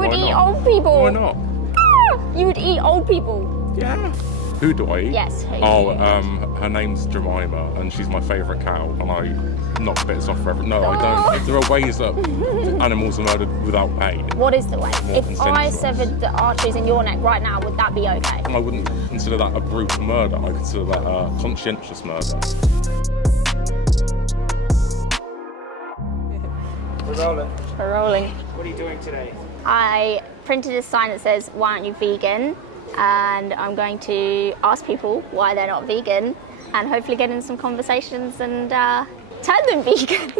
would eat old people. Why not? You would eat old people. Yeah. Who do I eat? Yes, who Oh, do you eat? her name's Jemima, and she's my favourite cow, and I knock bits off her. No, I don't. If there are ways that animals are murdered without pain. What is the way? More If I consensuous. severed the arteries in your neck right now, would that be okay? I wouldn't consider that a brutal murder. I consider that a conscientious murder. We're rolling. We're rolling. What are you doing today? I printed a sign that says, "Why aren't you vegan?" And I'm going to ask people why they're not vegan and hopefully get in some conversations and turn them vegan.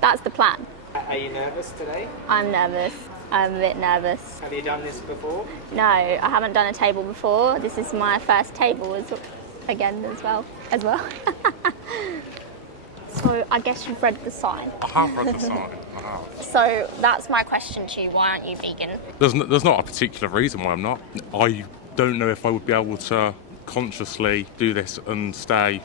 That's the plan. Are you nervous today? I'm nervous. I'm a bit nervous. Have you done this before? No, I haven't done a table before. This is my first table as well. So I guess you've read the sign. I have read the sign. I have. So that's my question to you. Why aren't you vegan? There's not a particular reason why I'm not. I don't know if I would be able to consciously do this and stay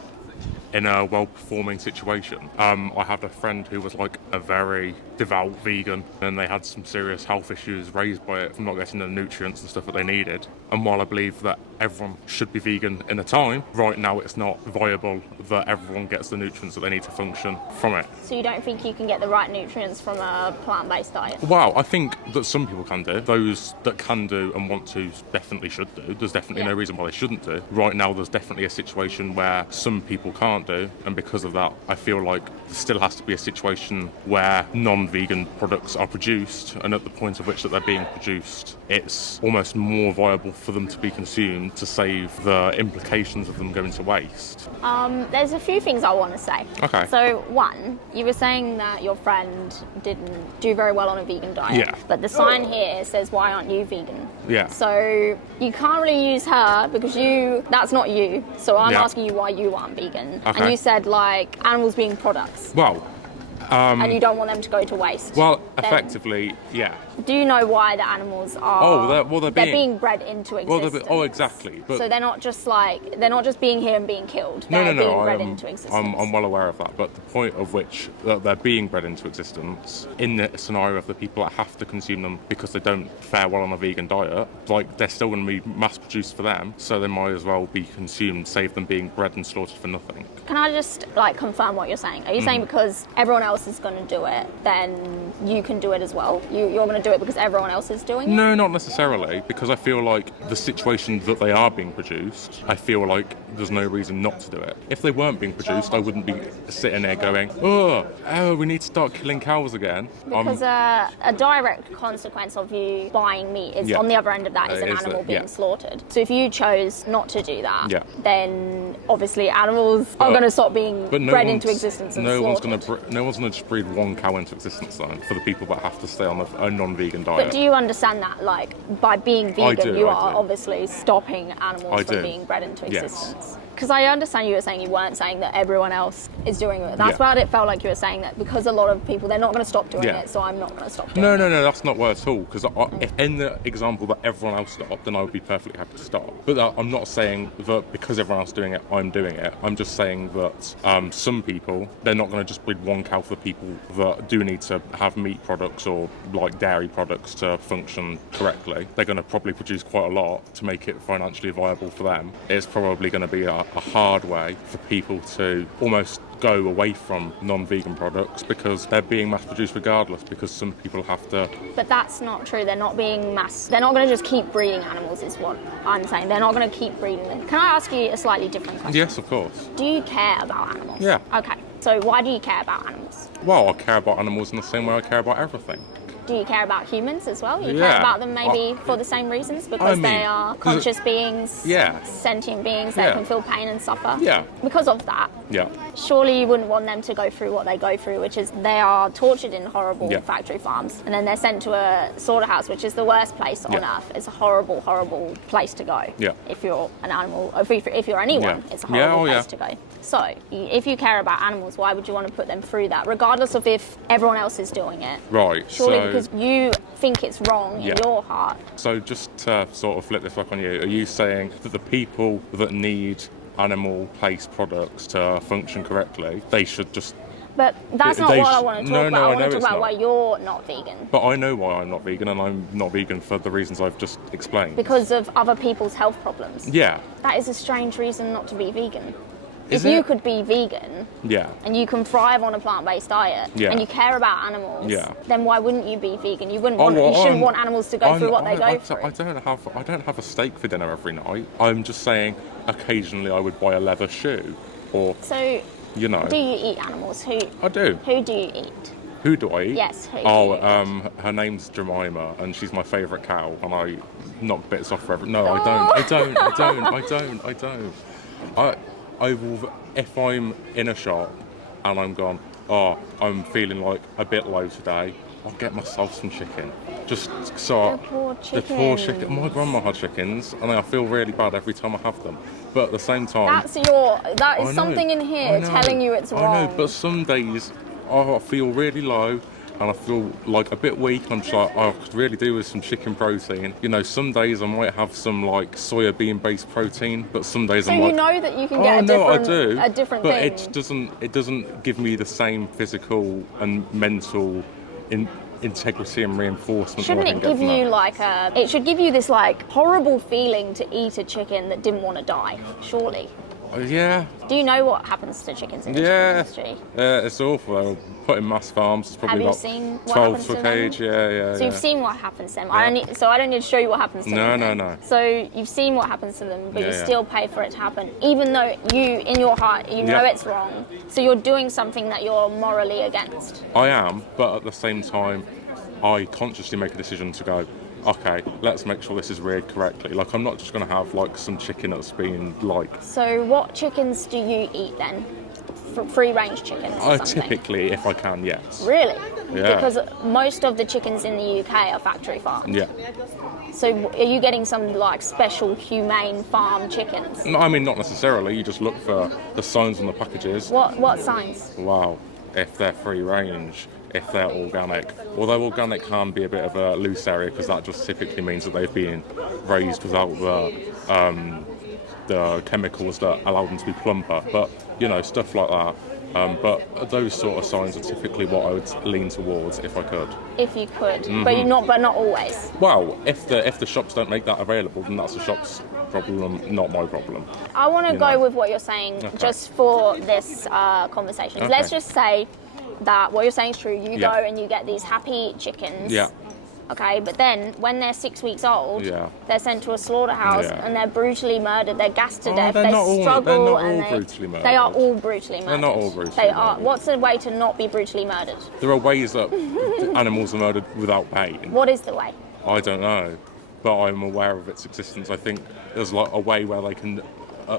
in a well-performing situation. I had a friend who was like a very devout vegan, and they had some serious health issues raised by it from not getting the nutrients and stuff that they needed. And while I believe that everyone should be vegan in a time, right now it's not viable that everyone gets the nutrients that they need to function from it. So you don't think you can get the right nutrients from a plant-based diet? Well, I think that some people can do. Those that can do and want to definitely should do. There's definitely no reason why they shouldn't do. Right now, there's definitely a situation where some people can't do, and because of that, I feel like there still has to be a situation where non-vegan products are produced, and at the point at which that they're being produced, it's almost more viable for them to be consumed to save the implications of them going to waste. There's a few things I want to say. Okay. So one, you were saying that your friend didn't do very well on a vegan diet. Yeah. But the sign here says, "Why aren't you vegan?" Yeah. So you can't really use her because that's not you. So I'm Yeah. asking you why you aren't vegan. Okay. And you said like animals being products. Well, and you don't want them to go to waste. well, Then effectively, yeah. do you know why the animals are? They're they're being- being bred into existence. Exactly. But So they're not just being here and being killed. No, They're being no. bred into existence. I'm well aware of that. But the point of which that they're being bred into existence in the scenario of the people that have to consume them because they don't fare well on a vegan diet, like they're still going to be mass produced for them, so they might as well be consumed, save them being bred and slaughtered for nothing. Can I just confirm what you're saying? Are you saying because everyone else is going to do it, then you can do it as well? You're going to do it because everyone else is doing it? No, not necessarily, because I feel like the situation that they are being produced, I feel like there's no reason not to do it. If they weren't being produced, I wouldn't be sitting there going, oh, we need to start killing cows again. Because a direct consequence of you buying meat is on the other end of that is an animal being slaughtered. So if you chose not to do that, then obviously animals are going to stop being bred into existence and slaughtered. No one's going to just breed one cow into existence then for the people that have to stay on a non-vegan diet. But do you understand that, like, by being vegan, you are obviously stopping animals from being bred into existence? Because I understand you were saying you weren't saying that everyone else is doing it. That's why it felt like you were saying that because a lot of people, they're not going to stop doing it, so I'm not going to stop doing it. No, that's not word at all. Because if in the example that everyone else stopped, then I would be perfectly happy to stop. But I'm not saying that because everyone else is doing it, I'm doing it. I'm just saying that some people, they're not going to just breed one cow for the people that do need to have meat products or like dairy products to function correctly. They're going to probably produce quite a lot to make it financially viable for them. It's probably going to be a hard way for people to almost go away from non-vegan products because they're being mass-produced regardless, because some people have to... But that's not true. They're not being they're not going to just keep breeding animals is what I'm saying. They're not going to keep breeding them. Can I ask you a slightly different question? Yes, of course. Do you care about animals? Yeah. Okay. So why do you care about animals? Well, I care about animals in the same way I care about everything. Do you care about humans as well? You care about them maybe for the same reasons? Because they are conscious beings, sentient beings that can feel pain and suffer? Yeah. Because of that, surely you wouldn't want them to go through what they go through, which is they are tortured in horrible factory farms, and then they're sent to a slaughterhouse, which is the worst place on earth. It's a horrible, horrible place to go. Yeah. If you're an animal, if you're anyone, it's a horrible place to go. So, if you care about animals, why would you want to put them through that, regardless of if everyone else is doing it? Right. Surely because you think it's wrong in your heart. So just to sort of flip this back on you, are you saying that the people that need animal-based products to function correctly, they should just But that's not what I want to talk about. I want to talk about not. why you're not vegan. But I know why I'm not vegan, and I'm not vegan for the reasons I've just explained. Because of other people's health problems. Yeah. That is a strange reason not to be vegan. Is if it? you could be vegan, Yeah. and you can thrive on a plant-based diet, Yeah. and you care about animals, Yeah. then why wouldn't you be vegan? You wouldn't well, you shouldn't want animals to go through what they go through. I don't have a steak for dinner every night. I'm just saying, occasionally I would buy a leather shoe, or So, you know. do you eat animals? I do. Who do you eat? Who do I eat? Yes, who do you eat? Her name's Jemima, and she's my favourite cow, and I knock bits off her every... No, I don't. I will, if I'm in a shop and I'm gone, I'm feeling like a bit low today, I'll get myself some chicken. Just so... The poor chicken. My grandma had chickens, and I feel really bad every time I have them. But at the same time... That is something in here telling you it's wrong. I know, but some days I feel really low and I feel like a bit weak. I'm just like, I could really do with some chicken protein. You know, some days I might have some like soya bean based protein, but some days I'm like... So you know that you can get a different but thing. it doesn't give me the same physical and mental integrity and reinforcement. Shouldn't it give you it should give you this like horrible feeling to eat a chicken that didn't want to die, surely? Yeah. Do you know what happens to chickens in the chicken industry? Yeah, it's awful. They're put in mass farms. It's probably Have you seen what 12 happens to a to cage. them? Yeah. So you've seen what happens to them. Yeah. I don't need to show you what happens to them. No. So you've seen what happens to them, but you Yeah. still pay for it to happen, even though you, in your heart, you know it's wrong. So you're doing something that you're morally against. I am, but at the same time, I consciously make a decision to go, okay, let's make sure this is reared correctly. Like, I'm not just going to have like some chicken that's been like... So what chickens do you eat then? Free range chickens or something? Typically, if I can, yes. Really? Yeah. Because most of the chickens in the UK are factory farmed. Yeah. So are you getting some like special humane farm chickens? No, I mean, not necessarily. You just look for the signs on the packages. What signs? Wow. If they're free range, if they're organic. Although organic can be a bit of a loose area because that just typically means that they've been raised without the chemicals that allow them to be plumper. But, you know, stuff like that. But those sort of signs are typically what I would lean towards if I could. If you could, Mm-hmm. but not always. Well, if the shops don't make that available, then that's the shop's problem, not my problem. I want to go with what you're saying just for this conversation. Okay. Let's just say that what you're saying is true. You Yeah. go and you get these happy chickens. Yeah. Okay, but then when they're 6 weeks old, Yeah. they're sent to a slaughterhouse Yeah. and they're brutally murdered. They're gassed to death. they're They not all- struggle they're not and all brutally murdered. They are all brutally murdered. They're not all brutally They are. murdered. What's a way to not be brutally murdered? There are ways that animals are murdered without pain. What is the way? I don't know, but I'm aware of its existence. I think there's like a way where they can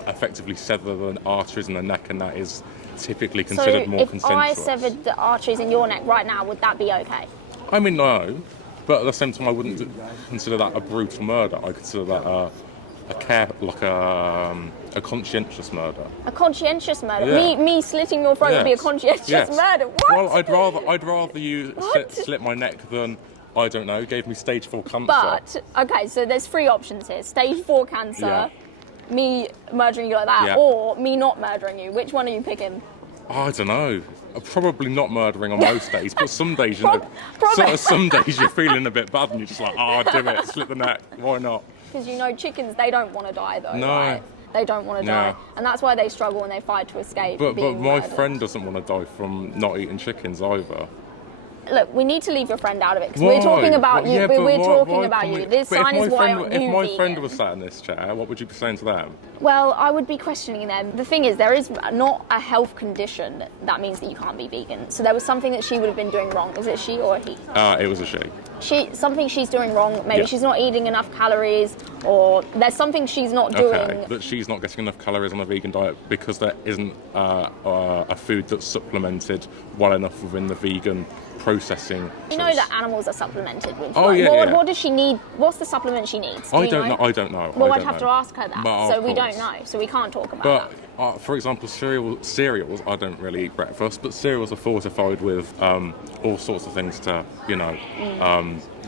effectively sever the arteries in the neck, and that is typically considered more consensual. So if I severed the arteries in your neck right now, would that be okay? I mean, no, but at the same time, I wouldn't consider that a brutal murder. I consider that a conscientious murder. A conscientious murder? Yeah. Me slitting your throat would be a conscientious murder? What? Well, I'd rather you slit my neck than, I don't know, gave me stage 4 cancer. But, okay, so there's 3 options here. Stage 4 cancer, me murdering you like that, or me not murdering you. Which one are you picking? I don't know. Probably not murdering on most days, but some days, some days you're feeling a bit bad and you're just like, do it, slit the neck, why not? Because you know chickens, they don't want to die though, No. right? They don't want to die. And that's why they struggle and they fight to escape But being my murdered. friend doesn't want to die from not eating chickens either. Look, we need to leave your friend out of it because Why? we're talking about you. Yeah, but we're talking why about can you. we- This but if sign my is why friend- aren't you If my friend vegan? was sat in this chair, what would you be saying to them? Well, I would be questioning them. The thing is, there is not a health condition that means that you can't be vegan. So there was something that she would have been doing wrong. Is it she or he? It was a she. Something she's doing wrong. Maybe Yeah. she's not eating enough calories, or there's something she's not doing. Okay, that she's not getting enough calories on a vegan diet because there isn't a food that's supplemented well enough within the vegan processing. You know that animals are supplemented with. Oh, yeah, yeah. What does she need? What's the supplement she needs? Do I you don't know. I don't know. Well, I I'd don't have to know. ask her that. But, So of we don't course. know. So we can't talk about But that. for example, cereals, I don't really eat breakfast, but cereals are fortified with all sorts of things to,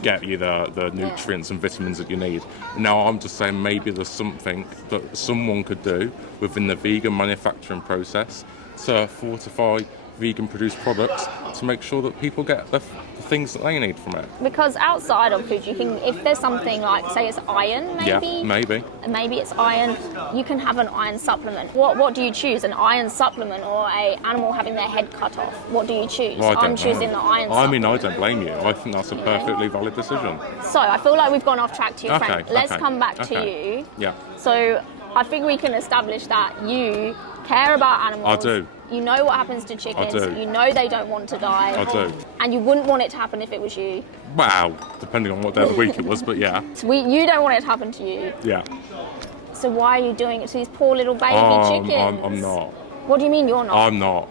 get you the nutrients and vitamins that you need. Now, I'm just saying maybe there's something that someone could do within the vegan manufacturing process to fortify vegan produced products to make sure that people get the things that they need from it. Because outside of food, you can, if there's something like, say it's iron, maybe. Yeah, maybe. Maybe it's iron. You can have an iron supplement. What do you choose? An iron supplement or a animal having their head cut off? What do you choose? Well, I'm choosing the iron supplement. I mean, I don't blame you. I think that's a perfectly valid decision. So I feel like we've gone off track to your friend. Let's come back to you. Yeah. So I think we can establish that you care about animals. I do. You know what happens to chickens. I do. You know they don't want to die. I do. And you wouldn't want it to happen if it was you. Wow, depending on what day of the week it was, but yeah. So you don't want it to happen to you. Yeah. So why are you doing it to these poor little baby chickens? I'm not. What do you mean you're not? I'm not.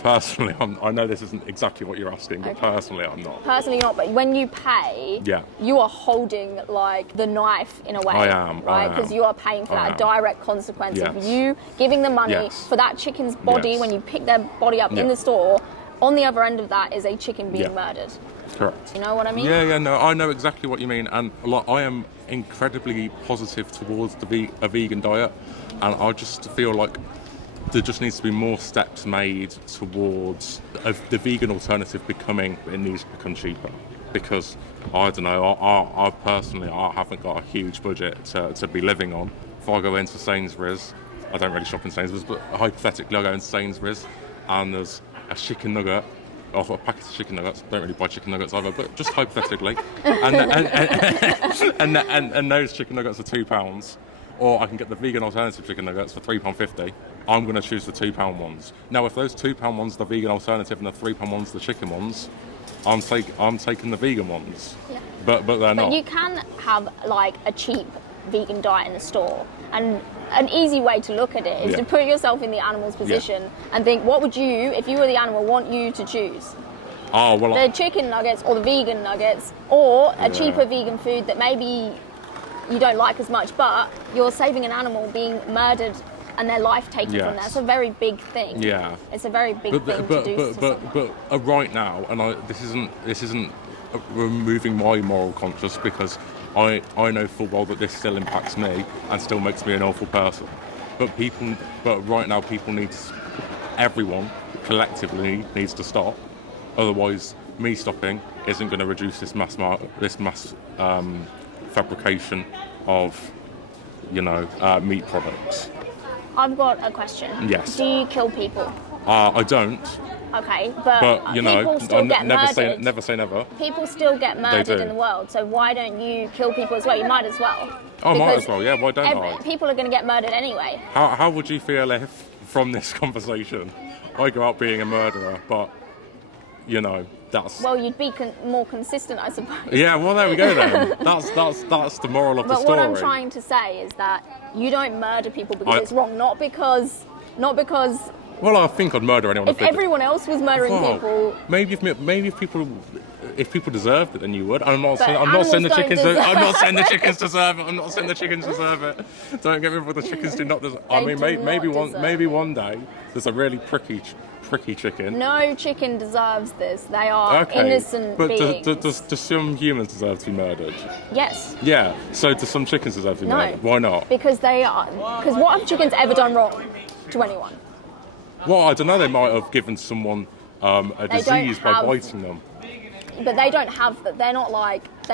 Personally, I know this isn't exactly what you're asking, but personally, I'm not. Personally not, but when you pay, you are holding like the knife in a way. I am. Right? Because you are paying for that direct consequence of you giving the money for that chicken's body when you pick their body up in the store. On the other end of that is a chicken being murdered. Correct. You know what I mean? Yeah, no, I know exactly what you mean, and like I am incredibly positive towards a vegan diet, and I just feel like there just needs to be more steps made towards the vegan alternative becoming. It needs to become cheaper, because I don't know. I personally, I haven't got a huge budget to be living on. If I go into Sainsbury's, I don't really shop in Sainsbury's, but hypothetically, I go into Sainsbury's and there's a chicken nugget. I've got a packet of chicken nuggets. Don't really buy chicken nuggets either, but just hypothetically, and those chicken nuggets are £2. Or I can get the vegan alternative chicken nuggets for £3.50. I'm going to choose the £2 ones. Now, if those £2 ones are the vegan alternative and the £3 ones are the chicken ones, I'm taking the vegan ones. Yeah. But they're not. But you can have like a cheap vegan diet in the store, and an easy way to look at it is to put yourself in the animal's position and think, what would you, if you were the animal, want you to choose? Oh, well, the chicken nuggets or the vegan nuggets, or a cheaper vegan food that maybe you don't like as much, but you're saving an animal being murdered and their life taken from there. It's a very big thing. Yeah, it's a very big thing to do. But right now, and this isn't removing my moral conscience, because I know full well that this still impacts me and still makes me an awful person. But right now, everyone collectively needs to stop. Otherwise, me stopping isn't going to reduce this mass fabrication of, meat products. I've got a question. Yes. Do you kill people? I don't. Okay, but people still get murdered. Never say never. People still get murdered in the world, so why don't you kill people as well? You might as well. Oh, might as well, yeah, why don't I? People are going to get murdered anyway. How would you feel if, from this conversation, I go out being a murderer, but, that's... Well, you'd be more consistent, I suppose. Yeah, well, there we go then. That's the moral of the story. But what I'm trying to say is that you don't murder people because it's wrong, not because... Well, I think I'd murder anyone. If everyone else was murdering people... Maybe if people deserved it, then you would. I'm not saying the chickens deserve it. I'm not saying the chickens deserve it. Don't get me wrong, the chickens do not deserve it. I mean, maybe one day there's a really pricky chicken. No chicken deserves this. They are innocent beings. But do some humans deserve to be murdered? Yes. Yeah. So do some chickens deserve to be murdered? Why not? Because because what have chickens ever done wrong to anyone? Well, I don't know. They might have given someone a disease by biting them. But they don't have that. They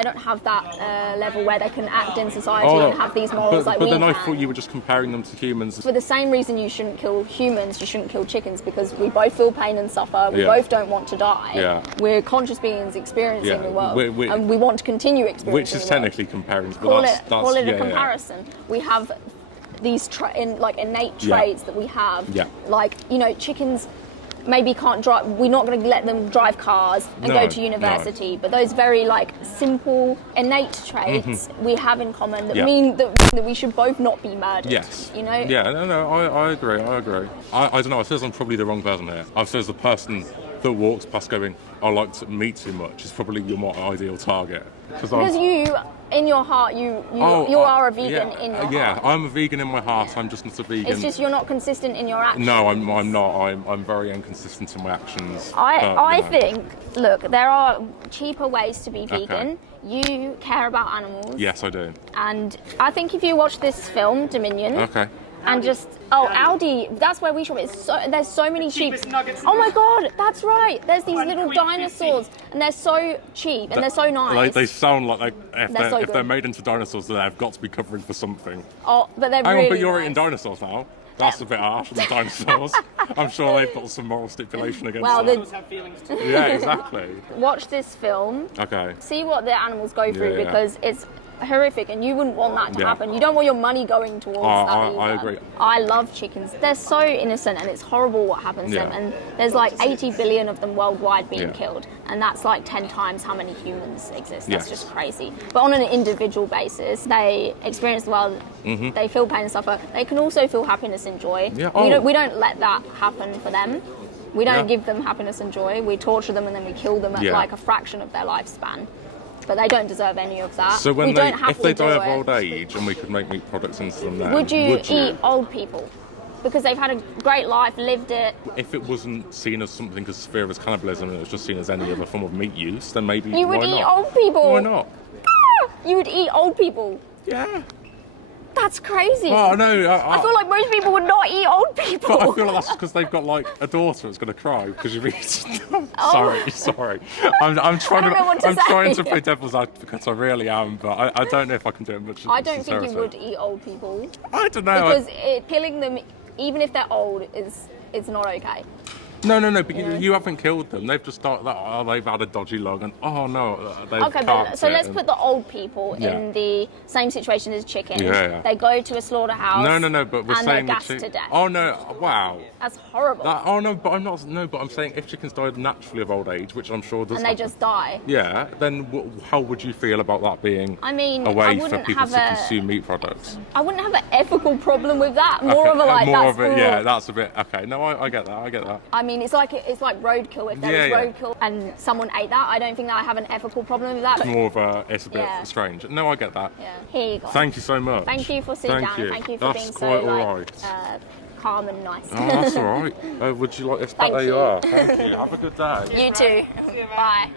don't have that level where they can act in society and have these morals like we can. But then I thought you were just comparing them to humans. For the same reason you shouldn't kill humans, you shouldn't kill chickens, because we both feel pain and suffer. We both don't want to die. Yeah. We're conscious beings experiencing the world, and we want to continue experiencing. Which is technically comparing. Call it a comparison. We have these innate traits that we have. Yeah. Like, chickens maybe can't drive. We're not going to let them drive cars and go to university. No. But those very simple innate traits we have in common that mean that we should both not be murdered. Yes. Yeah. No. I agree. I don't know. I suppose I'm probably the wrong person here. I suppose the person that walks past going, I like meat too much, is probably your more ideal target. Because you, in your heart, you are a vegan in your heart. Yeah, I'm a vegan in my heart. I'm just not a vegan. It's just you're not consistent in your actions. No, I'm not. I'm very inconsistent in my actions. I think, look, there are cheaper ways to be vegan. You care about animals. Yes, I do. And I think if you watch this film, Dominion, And just Aldi, that's where we shop. There's so many cheap. Cheapest nuggets in Oh my the- god, that's right. There's these One little quid dinosaurs, 50. and they're so cheap and they're so nice. Like, they sound like if They're so they're good. made into dinosaurs, then they've got to be covering for something. Oh, but they're Hang really on, but you're nice. eating dinosaurs now. That's a bit harsh on the dinosaurs. I'm sure they've got some moral stipulation against Well, that. Animals have feelings too. Yeah, exactly. Watch this film. Okay. See what the animals go through Yeah. because it's horrific and you wouldn't want that to Yeah. happen. You don't want your money going towards that either. I agree. I love chickens. They're so innocent and it's horrible what happens to them. Yeah. And there's like 80 billion of them worldwide being Yeah. killed. And that's like 10 times how many humans exist. That's Yes. just crazy. But on an individual basis, they experience the world, they feel pain and suffer. They can also feel happiness and joy. Yeah. We don't let that happen for them. We don't Yeah. give them happiness and joy. We torture them and then we kill them at Yeah. like a fraction of their lifespan. But they don't deserve any of that. So when we don't have if they to die do of it. old age and we could make meat products into them then, Would you eat old people? Because they've had a great life, lived it. If it wasn't seen as something as severe as cannibalism and it was just seen as any other form of meat use, then maybe You would why eat not? old people. Why not? You would eat old people. Yeah. That's crazy. Well, no, I feel like most people would not eat old people. But I feel like that's because they've got like a daughter that's going to cry because you've eaten them. Oh. Sorry. I'm trying I don't know what to I'm say. trying to play devil's advocate. I really am, but I don't know if I can do it much. I don't think you sincerity. would eat old people I don't know. because killing them, even if they're old, it's not okay. No, but you haven't killed them. They've just started that. Oh, they've had a dodgy log, and oh no, they've Okay, carved but so it let's and- put the old people Yeah. in the same situation as chickens. Yeah. They go to a slaughterhouse. No, but we're and saying they're the gassed to death. Oh no, wow. That's horrible. Oh no, but I'm not. No, but I'm saying if chickens died naturally of old age, which I'm sure does. and they happen, just die. Yeah, then how would you feel about that being I mean, a I way for wouldn't people have to consume meat products? I wouldn't have an ethical problem with that. More Okay, of a like more that's of it, cool. yeah, that's a bit okay. No, I get that. I mean, it's like roadkill. If there Yeah, was roadkill and someone ate that, I don't think that I have an ethical problem with that. It's more of a, it's a bit Yeah. strange. No, I get that. Yeah. Here you go. Thank you so much. Thank you for sitting Thank down. you. Thank you for That's being so quite like alright. calm and nice. Oh, that's all right. Would you like this back? Thank There you you. are. Thank you. Have a good day. You too. Bye.